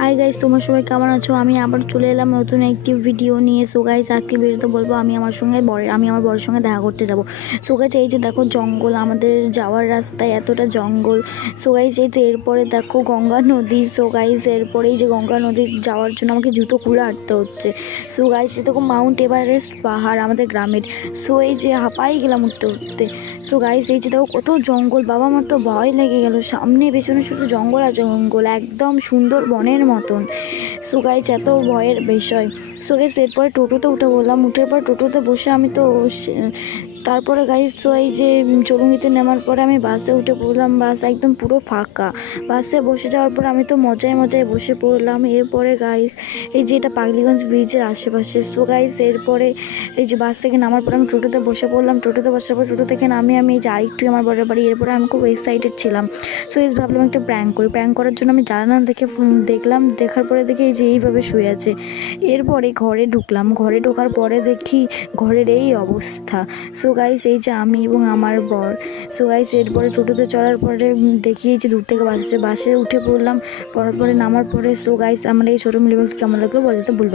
Hi guys, তোমার সবাই কেমন আছো? আমি আবার চলে এলাম নতুন একটি ভিডিও নিয়ে। সো গাইস, আজকে ভিডিওতে বলবো আমি আমার বরের সঙ্গে দেখা করতে যাব। সো গাইস, এই যে দেখো জঙ্গল, আমাদের যাওয়ার রাস্তায় এতটা জঙ্গল। সো গাইস, এই যে এরপরে দেখো গঙ্গা নদী। সো গাইস, এরপরে এই যে গঙ্গা নদী যাওয়ার জন্য আমাকে জুতো খুলে হাঁটতে হচ্ছে। সো গাইস, দেখো মাউন্ট এভারেস্ট পাহাড় আমাদের গ্রামের। সো এই যে হাঁপাই গেলাম উঠতে উঠতে। সো গাইস, এই যে দেখো কত জঙ্গল, বাবা আমার তো ভয় লেগে গেল। সামনে পেছনে শুধু জঙ্গল আর জঙ্গল, একদম সুন্দর বনের মতন। সো গাইস, এত ভয়ের বিষয়। সো গাইস, এরপরে টোটোতে উঠে বললাম, উঠে পর টোটোতে বসে আমি তো তারপরে গাইস, তো এই যে চৌরঙ্গিতে নামার পরে আমি বাসে উঠে পড়লাম। বাস একদম পুরো ফাঁকা। বাসে বসে যাওয়ার পর আমি তো মজায় মজায় বসে পড়লাম। এরপরে গাইস, এই যে এটা পাগলিগঞ্জ ব্রিজের আশেপাশে। সো গাইস, এরপরে এই যে বাস থেকে নামার পর আমি টোটোতে বসে পড়লাম। টোটোতে বসার পর টোটো থেকে নামে আমি এই যে আরেকটু আমার বরের বাড়ি। এরপরে আমি খুব এক্সাইটেড ছিলাম। সো এই ভাবলাম একটা প্র্যাঙ্ক করার জন্য আমি জানালা দেখে দেখলাম। দেখার পরে দেখি এই যে এইভাবে শুয়ে আছে। এরপরে ঘরে ঢুকলাম। ঘরে ঢোকার পরে দেখি ঘরের এই অবস্থা। সো গাইস, এই যে আমি এবং আমার বর। সো গাইস, এরপরে টোটোতে চড়ার পরে দেখি এই যে দূর থেকে বাসে উঠে পড়লাম। পরে নামার পরে সো গাইস, আমার এই ছোটো মিলিবাগ কেমন লাগলো বলতে ভুলবেন।